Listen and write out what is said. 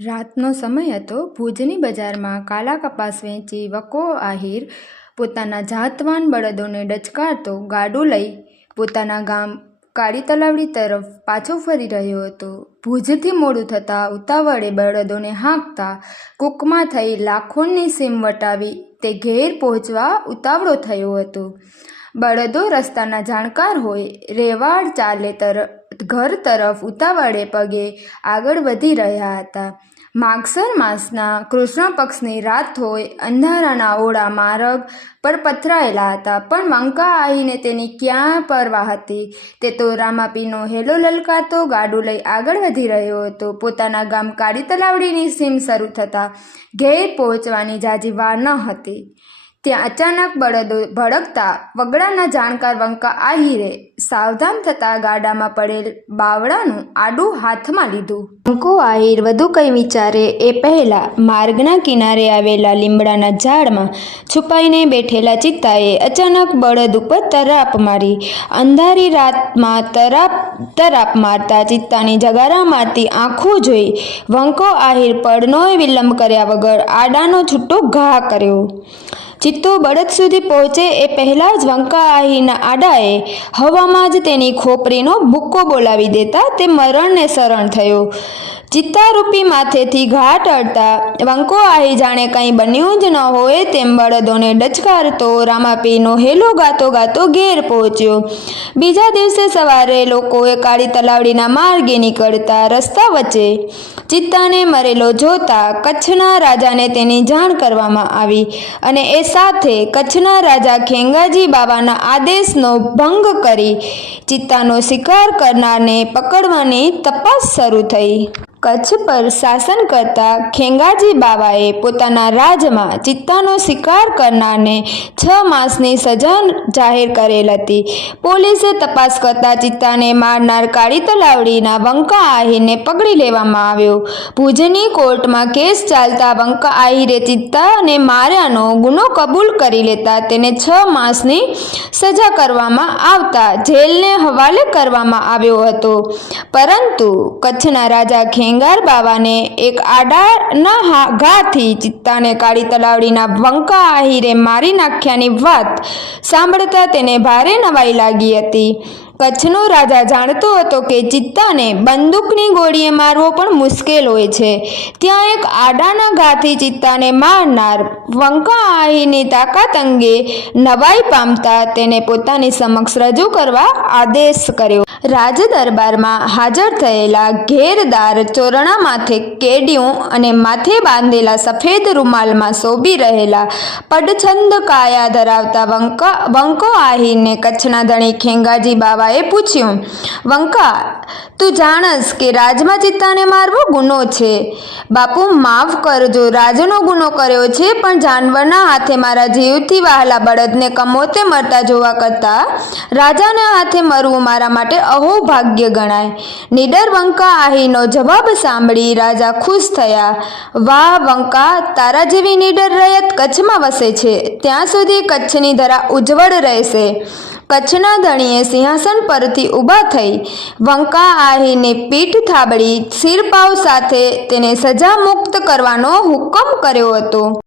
રાતનો સમય હતો. ભુજની બજારમાં કાલા કપાસ વેચી વકો આહિર પોતાના જાતવાન બળદોને ડચકારતો ગાડું લઈ પોતાના ગામ કાળી તલાવડી તરફ પાછો ફરી રહ્યો હતો. ભુજથી મોડું થતાં ઉતાવળે બળદોને હાંકતા કૂકમાં થઈ લાખોની સીમ વટાવી તે ઘેર પહોંચવા ઉતાવળો થયો હતો. બળદો રસ્તાના જાણકાર હોય રેવાડ ચાલે ઘર તરફ ઉતાવળે પગે આગળ વધી રહ્યા હતા. માગસર માસના કૃષ્ણ પક્ષની રાત હોય. અંધારાના ઓળા માર્ગ પર પથરાયેલા હતા, પણ વંકા આહીને તેની ક્યાં પરવા હતી? તે તો રામાપીનો હેલો લલકારતો ગાડું લઈ આગળ વધી રહ્યો હતો. પોતાના ગામ કાળી તલાવડીની સીમ શરૂ થતાં ઘેર પહોંચવાની જાજી વાર ન હતી. ત્યાં અચાનક બળદો ભડકતા વગડાના જાણકાર વંકા આહિરે સાવધાન થતાં ગાડામાં પડેલ બાવડાનું આડું હાથમાં લીધું. વંકો આહિર વધુ કંઈ વિચારે એ પહેલાં માર્ગના કિનારે આવેલા લીમડાના ઝાડમાં છુપાઈને બેઠેલા ચિત્તાએ અચાનક બળદ ઉપર તરાપ મારી. અંધારી રાતમાં તરાપ મારતા ચિત્તાની જગારા મારતી આંખો જોઈ વંકો આહિર પળનોય વિલંબ કર્યા વગર આડાનો છૂટો ઘા કર્યો. ચિત્તો બળદ સુધી પહોંચે એ પહેલાં જ વંકા આહીના આડાએ હવામાં જ તેની ખોપરીનો ભૂક્કો બોલાવી દેતા તે મરણને શરણ થયો. ચિત્તારૂપી માથેથી ઘા ટળતા વંકો આહી જાણે કંઈ બન્યું જ ન હોય તેમ બળદોને ડચકારતો રામાપીનો હેલો ગાતો ગાતો ઘેર પહોંચ્યો. બીજા દિવસે સવારે લોકોએ કાળી તલાવડીના માર્ગે નીકળતા રસ્તા વચ્ચે ચિત્તાને મરેલો જોતા કચ્છના રાજાને તેની જાણ કરવામાં આવી અને એ સાથે કચ્છના રાજા ખેંગાજી બાવાના આદેશનો ભંગ કરી ચિત્તાનો શિકાર કરનારને પકડવાની તપાસ શરૂ થઈ. કચ્છ પર શાસન કરતા ખેંગાજી બાવાએ પોતાના રાજમાં ચિત્તાનો શિકાર કરનારને 6 માસની સજા જાહેર કરેલ હતી. પોલીસે તપાસ કરતા ચિત્તાને મારનાર કાળી તલાવડીના વંકા આહિરને પકડી લેવામાં આવ્યો. ભુજની કોર્ટમાં કેસ ચાલતા વંકા આહિરે ચિત્તાને માર્યાનો ગુનો કબૂલ કરી લેતા તેને 6 માસની સજા કરવામાં આવતા જેલને હવાલે કરવામાં આવ્યો હતો. પરંતુ કચ્છના રાજા ખેંગાર બાવાને એક આડાના ઘાથી ચિત્તાને કાળી તલાવડીના વંકા આહિરે મારી નાખ્યાની વાત સાંભળતા તેને ભારે નવાઈ લાગી હતી. કચ્છનો રાજા જાણતો હતો કે ચિત્તાને બંદૂકની ગોળીએ મારવો પણ મુશ્કેલ હોય છે. ત્યાં એક આડાના ઘાથી ચિત્તાને મારનાર વંકા આહીની તાકાત અંગે નવાઈ પામતા તેને પોતાની સમક્ષ રજૂ કરવા આદેશ કર્યો. રાજ દરબારમાં હાજર થયેલા ઘેરદાર ચોરણા માથે કેડિયું અને માથે બાંધેલા સફેદ રૂમાલમાં શોભી રહેલા પડછંદ કાયા ધરાવતા વંકો આહીરને કચ્છના ધણી ખેંગાજી બાવા પૂછ્યું, વંકા, તું જાણસ કે રાજમાં ચિત્તાને મારવો ગુનો છે? બાપુ, માફ કરજો, રાજનો ગુનો કર્યો છે, પણ જાનવરના હાથે મારા જીવથી વહાલા બળદને કમોતે મરતા જોવા કરતા રાજાના હાથે મરવું મારા માટે અહોભાગ્ય ગણાય. નીડર વંકા આહીનો જવાબ સાંભળી રાજા ખુશ થયા. વાહ વંકા, તારા જેવી નીડર રયત કચ્છમાં વસે છે ત્યાં સુધી કચ્છની ધરા ઉજ્જવળ રહેશે. કચ્છના ધણીએ સિંહાસન પરથી ઊભા થઈ વંકા આહીને પીઠ થાબડી શિરપાવ સાથે તેને સજા મુક્ત કરવાનો હુકમ કર્યો હતો.